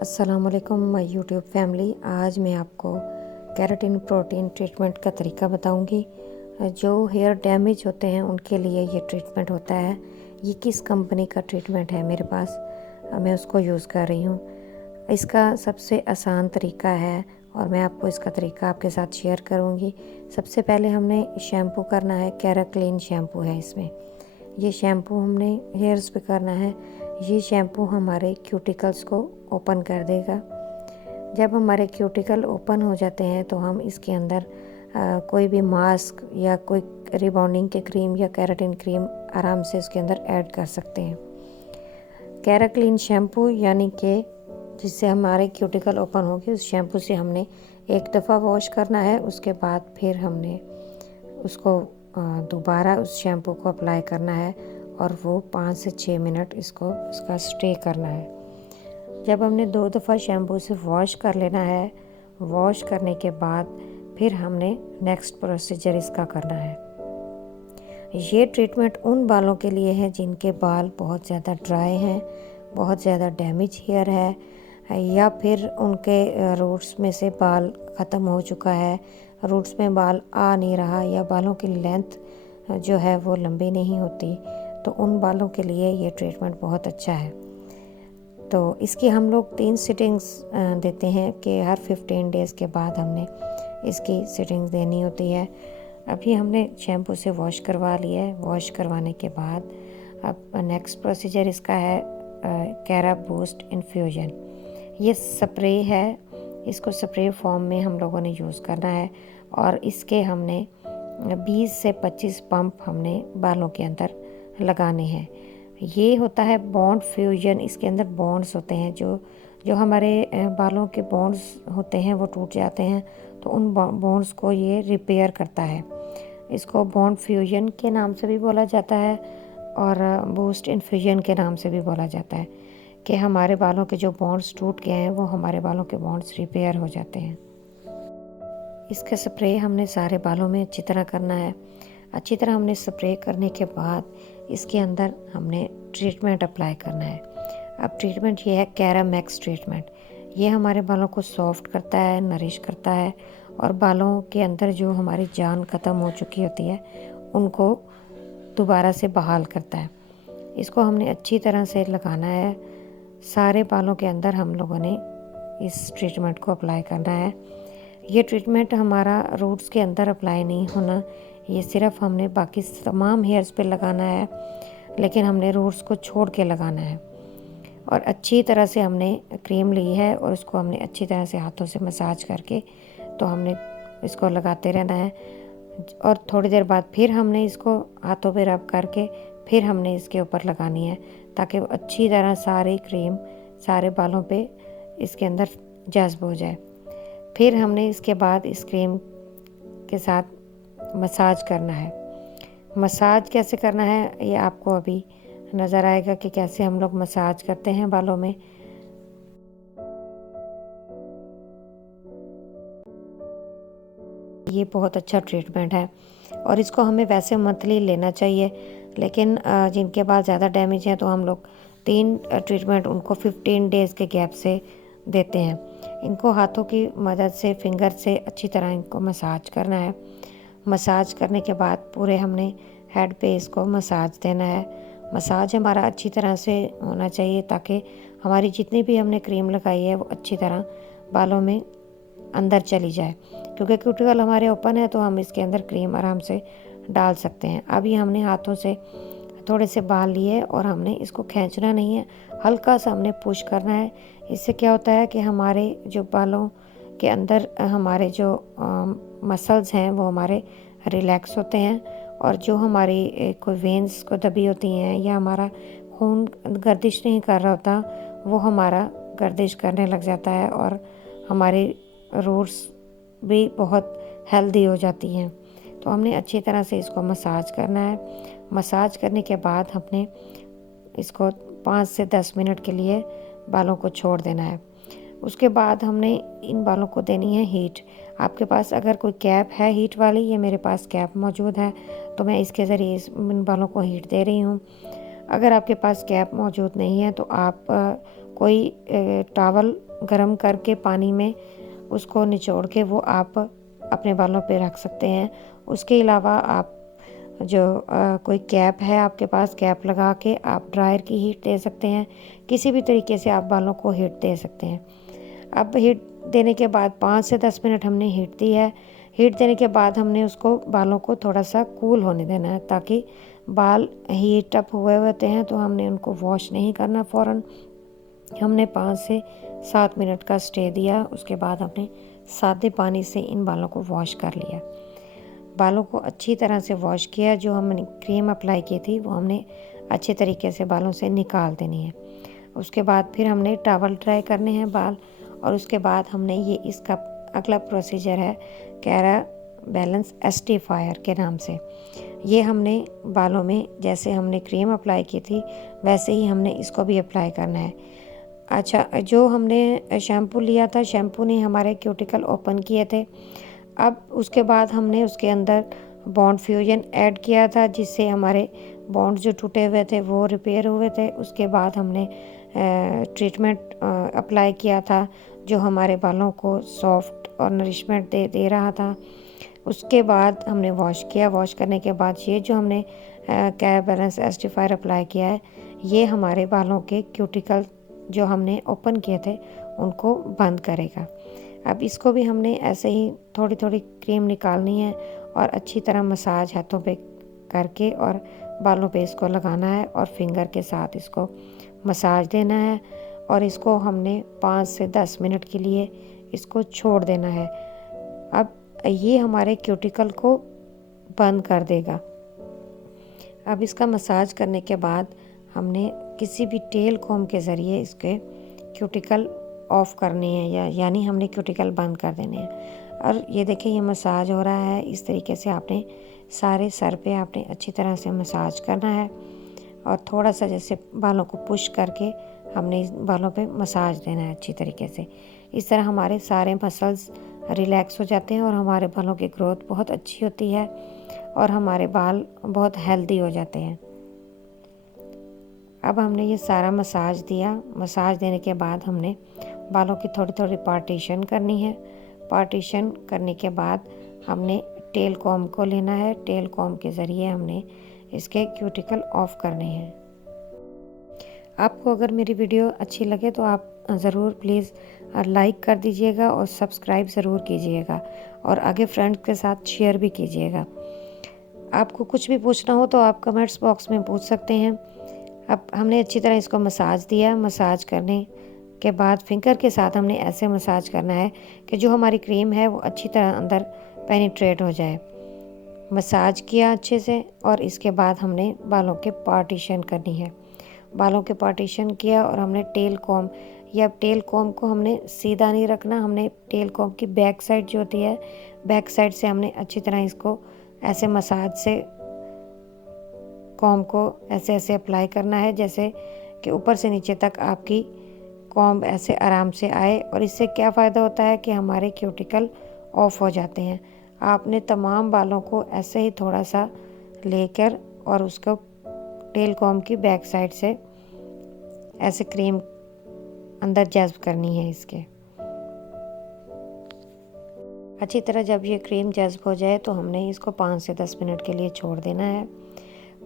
अस्सलाम वालेकुम my YouTube family. आज मैं आपको केराटिन प्रोटीन ट्रीटमेंट का तरीका बताऊंगी। जो हेयर डैमेज होते हैं उनके लिए ये ट्रीटमेंट होता है। ये किस कंपनी का ट्रीटमेंट है मेरे पास, मैं उसको यूज़ कर रही हूँ। इसका सबसे आसान तरीका है और मैं आपको इसका तरीका आपके साथ शेयर करूँगी। सबसे पहले हमने शैम्पू करना है। कैरा क्लीन शैम्पू है इसमें। ये शैम्पू हमने हेयर्स पे करना है। ये शैम्पू हमारे क्यूटिकल्स को ओपन कर देगा। जब हमारे क्यूटिकल ओपन हो जाते हैं तो हम इसके अंदर कोई भी मास्क या कोई रिबॉन्डिंग के क्रीम या केराटिन क्रीम आराम से इसके अंदर ऐड कर सकते हैं। कैरा क्लीन शैम्पू यानी कि जिससे हमारे क्यूटिकल ओपन होगी, उस शैम्पू से हमने एक दफ़ा वॉश करना है। उसके बाद फिर हमने उसको दोबारा उस शैम्पू को अप्लाई करना है और वो 5 से 6 मिनट इसका स्टे करना है। जब हमने 2 दफ़ा शैम्पू से वॉश कर लेना है, वॉश करने के बाद फिर हमने नेक्स्ट प्रोसीजर इसका करना है। ये ट्रीटमेंट उन बालों के लिए है जिनके बाल बहुत ज़्यादा ड्राई हैं, बहुत ज़्यादा डैमेज हेयर है, या फिर उनके रूट्स में से बाल ख़त्म हो चुका है, रूट्स में बाल आ नहीं रहा, या बालों की लेंथ जो है वो लंबी नहीं होती, तो उन बालों के लिए ये ट्रीटमेंट बहुत अच्छा है। तो इसकी हम लोग 3 सिटिंग्स देते हैं कि हर 15 डेज़ के बाद हमने इसकी सिटिंग्स देनी होती है। अभी हमने शैम्पू से वॉश करवा लिया है। वॉश करवाने के बाद अब नेक्स्ट प्रोसीजर इसका है कैरा बूस्ट इन्फ्यूजन। ये स्प्रे है। इसको स्प्रे फॉर्म में हम लोगों ने यूज़ करना है और इसके हमने 20 से 25 पंप हमने बालों के अंदर लगाने हैं। ये होता है बॉन्ड फ्यूजन। इसके अंदर बॉन्ड्स होते हैं, जो हमारे बालों के बॉन्ड्स होते हैं वो टूट जाते हैं, तो उन बॉन्ड्स को ये रिपेयर करता है। इसको बॉन्ड फ्यूजन के नाम से भी बोला जाता है और बूस्ट इन्फ्यूजन के नाम से भी बोला जाता है कि हमारे बालों के जो बॉन्ड्स टूट गए हैं वो हमारे बालों के बॉन्ड्स रिपेयर हो जाते हैं। इसका स्प्रे हमने सारे बालों में अच्छी तरह करना है। अच्छी तरह हमने स्प्रे करने के बाद इसके अंदर हमने ट्रीटमेंट अप्लाई करना है। अब ट्रीटमेंट ये है कैरा मैक्स ट्रीटमेंट। ये हमारे बालों को सॉफ्ट करता है, नरिश करता है और बालों के अंदर जो हमारी जान ख़त्म हो चुकी होती है उनको दोबारा से बहाल करता है। इसको हमने अच्छी तरह से लगाना है। सारे बालों के अंदर हम लोगों ने इस ट्रीटमेंट को अप्लाई करना है। ये ट्रीटमेंट हमारा रूट्स के अंदर अप्लाई नहीं होना, ये सिर्फ हमने बाकी तमाम हेयर्स पे लगाना है, लेकिन हमने रूट्स को छोड़ के लगाना है। और अच्छी तरह से हमने क्रीम ली है और उसको हमने अच्छी तरह से हाथों से मसाज करके तो हमने इसको लगाते रहना है। और थोड़ी देर बाद फिर हमने इसको हाथों पे रब करके फिर हमने इसके ऊपर लगानी है, ताकि वो अच्छी तरह सारी क्रीम सारे बालों पे इसके अंदर जज्ब हो जाए। फिर हमने इसके बाद इस क्रीम के साथ मसाज करना है। मसाज कैसे करना है ये आपको अभी नज़र आएगा कि कैसे हम लोग मसाज करते हैं बालों में। ये बहुत अच्छा ट्रीटमेंट है और इसको हमें वैसे मंथली लेना चाहिए, लेकिन जिनके बाल ज़्यादा डैमेज हैं तो हम लोग 3 ट्रीटमेंट उनको 15 डेज़ के गैप से देते हैं। इनको हाथों की मदद से, फिंगर से अच्छी तरह इनको मसाज करना है। मसाज करने के बाद पूरे हमने हेड पे इसको मसाज देना है। मसाज हमारा अच्छी तरह से होना चाहिए ताकि हमारी जितनी भी हमने क्रीम लगाई है वो अच्छी तरह बालों में अंदर चली जाए, क्योंकि क्यूटिकल हमारे ओपन है तो हम इसके अंदर क्रीम आराम से डाल सकते हैं। अभी हमने हाथों से थोड़े से बाल लिए और हमने इसको खींचना नहीं है, हल्का सा हमने पुश करना है। इससे क्या होता है कि हमारे जो बालों के अंदर हमारे जो मसल्स हैं वो हमारे रिलैक्स होते हैं और जो हमारी कोई वेंस को दबी होती हैं या हमारा खून गर्दिश नहीं कर रहा होता वो हमारा गर्दिश करने लग जाता है और हमारी रूट्स भी बहुत हेल्दी हो जाती हैं। तो हमने अच्छी तरह से इसको मसाज करना है। मसाज करने के बाद हमने इसको 5 से 10 मिनट के लिए बालों को छोड़ देना है। उसके बाद हमने इन बालों को देनी है हीट। आपके पास अगर कोई कैप है हीट वाली, ये मेरे पास कैप मौजूद है तो मैं इसके ज़रिए इन बालों को हीट दे रही हूँ। अगर आपके पास कैप मौजूद नहीं है तो आप कोई टॉवल गरम करके पानी में उसको निचोड़ के वो आप अपने बालों पे रख सकते हैं। उसके अलावा आप जो कोई कैप है आपके पास, कैप लगा के आप ड्रायर की हीट दे सकते हैं। किसी भी तरीके से आप बालों को हीट दे सकते हैं। अब हीट देने के बाद 5 से 10 मिनट हमने हीट दी है। हीट देने के बाद हमने उसको बालों को थोड़ा सा कूल होने देना है, ताकि बाल हीट अप हुए होते हैं तो हमने उनको वॉश नहीं करना फ़ौरन। हमने 5 से 7 मिनट का स्टे दिया। उसके बाद हमने सादे पानी से इन बालों को वॉश कर लिया। बालों को अच्छी तरह से वॉश किया। जो हमने क्रीम अप्लाई की थी वो हमने अच्छे तरीके से बालों से निकाल देनी है। उसके बाद फिर हमने टॉवल ड्राई करने हैं बाल, और उसके बाद हमने ये इसका अगला प्रोसीजर है कैरा बैलेंस एस्टिफायर के नाम से। ये हमने बालों में जैसे हमने क्रीम अप्लाई की थी वैसे ही हमने इसको भी अप्लाई करना है। अच्छा, जो हमने शैम्पू लिया था, शैम्पू ने हमारे क्यूटिकल ओपन किए थे। अब उसके बाद हमने उसके अंदर बॉन्ड फ्यूजन ऐड किया था, जिससे हमारे बॉन्ड जो टूटे हुए थे वो रिपेयर हुए थे। उसके बाद हमने ट्रीटमेंट अप्लाई किया था जो हमारे बालों को सॉफ्ट और नरिशमेंट दे रहा था। उसके बाद हमने वॉश किया। वॉश करने के बाद ये जो हमने कैरा बैलेंस एस्टिफायर अप्लाई किया है, ये हमारे बालों के क्यूटिकल जो हमने ओपन किए थे उनको बंद करेगा। अब इसको भी हमने ऐसे ही थोड़ी थोड़ी क्रीम निकालनी है और अच्छी तरह मसाज हाथों पे करके और बालों पे इसको लगाना है और फिंगर के साथ इसको मसाज देना है। और इसको हमने 5 से 10 मिनट के लिए इसको छोड़ देना है। अब ये हमारे क्यूटिकल को बंद कर देगा। अब इसका मसाज करने के बाद हमने किसी भी टेल कॉम के ज़रिए इसके क्यूटिकल ऑफ करने हैं, यानी हमने क्यूटिकल बंद कर देने हैं। और ये देखिए ये मसाज हो रहा है। इस तरीके से आपने सारे सर पे आपने अच्छी तरह से मसाज करना है और थोड़ा सा जैसे बालों को पुश करके हमने इस बालों पे मसाज देना है अच्छी तरीके से। इस तरह हमारे सारे मसल्स रिलैक्स हो जाते हैं और हमारे बालों की ग्रोथ बहुत अच्छी होती है और हमारे बाल बहुत हेल्दी हो जाते हैं। अब हमने ये सारा मसाज दिया। मसाज देने के बाद हमने बालों की थोड़ी थोड़ी पार्टीशन करनी है। पार्टीशन करने के बाद हमने टेल कॉम को लेना है। टेल कॉम के ज़रिए हमने इसके क्यूटिकल ऑफ करने हैं। आपको अगर मेरी वीडियो अच्छी लगे तो आप ज़रूर प्लीज़ लाइक कर दीजिएगा और सब्सक्राइब ज़रूर कीजिएगा और आगे फ्रेंड्स के साथ शेयर भी कीजिएगा। आपको कुछ भी पूछना हो तो आप कमेंट्स बॉक्स में पूछ सकते हैं। अब हमने अच्छी तरह इसको मसाज दिया। मसाज करने के बाद फिंगर के साथ हमने ऐसे मसाज करना है कि जो हमारी क्रीम है वो अच्छी तरह अंदर पेनिट्रेट हो जाए। मसाज किया अच्छे से और इसके बाद हमने बालों के पार्टीशन करनी है। बालों के पार्टीशन किया और हमने टेल कॉम को हमने सीधा नहीं रखना। हमने टेल कॉम की बैक साइड जो होती है, बैक साइड से हमने अच्छी तरह इसको ऐसे मसाज से कॉम को ऐसे ऐसे अप्लाई करना है, जैसे कि ऊपर से नीचे तक आपकी कॉम्ब ऐसे आराम से आए। और इससे क्या फ़ायदा होता है कि हमारे क्यूटिकल ऑफ हो जाते हैं। आपने तमाम बालों को ऐसे ही थोड़ा सा लेकर और उसको टेल कॉम्ब की बैक साइड से ऐसे क्रीम अंदर जज्ब करनी है इसके। अच्छी तरह जब ये क्रीम जज्ब हो जाए तो हमने इसको 5 से 10 मिनट के लिए छोड़ देना है।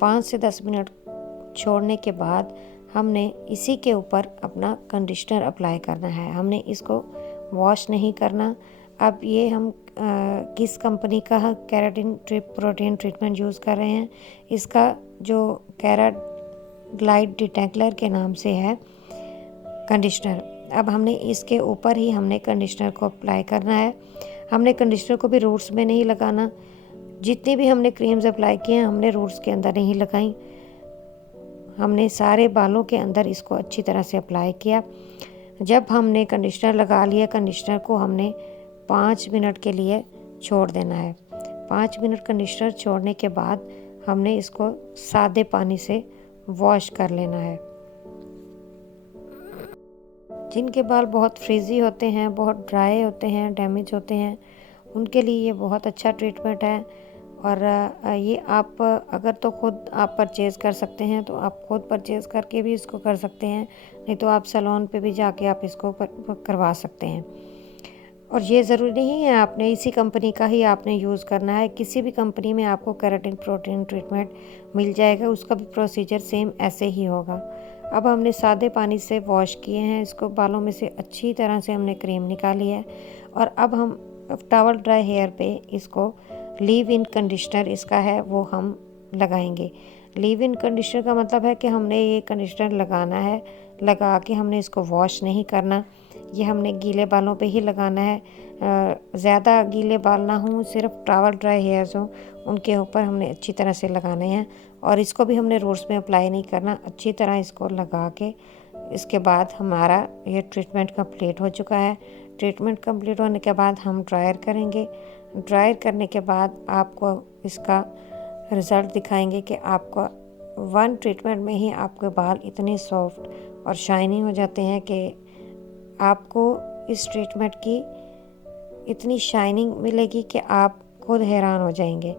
5 से 10 मिनट छोड़ने के बाद हमने इसी के ऊपर अपना कंडीशनर अप्लाई करना है। हमने इसको वॉश नहीं करना। अब ये हम किस कंपनी का केराटिन प्रोटीन ट्रीटमेंट यूज़ कर रहे हैं, इसका जो कैराग्लाइड डिटेंगलर के नाम से है कंडीशनर। अब हमने इसके ऊपर ही हमने कंडीशनर को अप्लाई करना है। हमने कंडीशनर को भी रूट्स में नहीं लगाना। जितनी भी हमने क्रीम्स अप्लाई किए हैं हमने रूट्स के अंदर नहीं लगाई। हमने सारे बालों के अंदर इसको अच्छी तरह से अप्लाई किया। जब हमने कंडीशनर लगा लिया, कंडीशनर को हमने 5 मिनट के लिए छोड़ देना है। 5 मिनट कंडीशनर छोड़ने के बाद हमने इसको सादे पानी से वॉश कर लेना है। जिनके बाल बहुत फ्रीजी होते हैं, बहुत ड्राई होते हैं, डैमेज होते हैं, उनके लिए ये बहुत अच्छा ट्रीटमेंट है। और ये आप अगर तो खुद आप परचेज़ कर सकते हैं तो आप खुद परचेज़ करके भी इसको कर सकते हैं, नहीं तो आप सैलून पे भी जाके आप इसको करवा सकते हैं। और ये ज़रूरी नहीं है आपने इसी कंपनी का ही आपने यूज़ करना है, किसी भी कंपनी में आपको केराटिन प्रोटीन ट्रीटमेंट मिल जाएगा, उसका भी प्रोसीजर सेम ऐसे ही होगा। अब हमने सादे पानी से वॉश किए हैं इसको, बालों में से अच्छी तरह से हमने क्रीम निकाली है और अब हम टॉवल ड्राई हेयर पे इसको लीव इन कंडीशनर इसका है वो हम लगाएंगे। लीव इन कंडीशनर का मतलब है कि हमने ये कंडीशनर लगाना है, लगा के हमने इसको वॉश नहीं करना, ये हमने गीले बालों पे ही लगाना है। ज़्यादा गीले बाल ना हों, सिर्फ टॉवल ड्राई हेयर्स हों, उनके ऊपर हमने अच्छी तरह से लगाने हैं और इसको भी हमने रूट्स में अप्लाई नहीं करना, अच्छी तरह इसको लगा के इसके बाद हमारा ये ट्रीटमेंट कंप्लीट हो चुका है। ट्रीटमेंट कंप्लीट होने के बाद हम ड्रायर करेंगे। ड्रायर करने के बाद आपको इसका रिज़ल्ट दिखाएंगे कि आपका वन ट्रीटमेंट में ही आपके बाल इतने सॉफ्ट और शाइनी हो जाते हैं कि आपको इस ट्रीटमेंट की इतनी शाइनिंग मिलेगी कि आप खुद हैरान हो जाएंगे।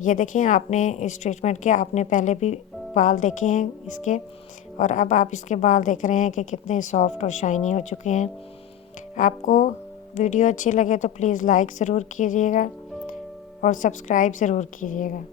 ये देखें, आपने इस ट्रीटमेंट के आपने पहले भी बाल देखे हैं इसके, और अब आप इसके बाल देख रहे हैं कि कितने सॉफ्ट और शाइनी हो चुके हैं। आपको वीडियो अच्छी लगे तो प्लीज़ लाइक ज़रूर कीजिएगा और सब्सक्राइब ज़रूर कीजिएगा।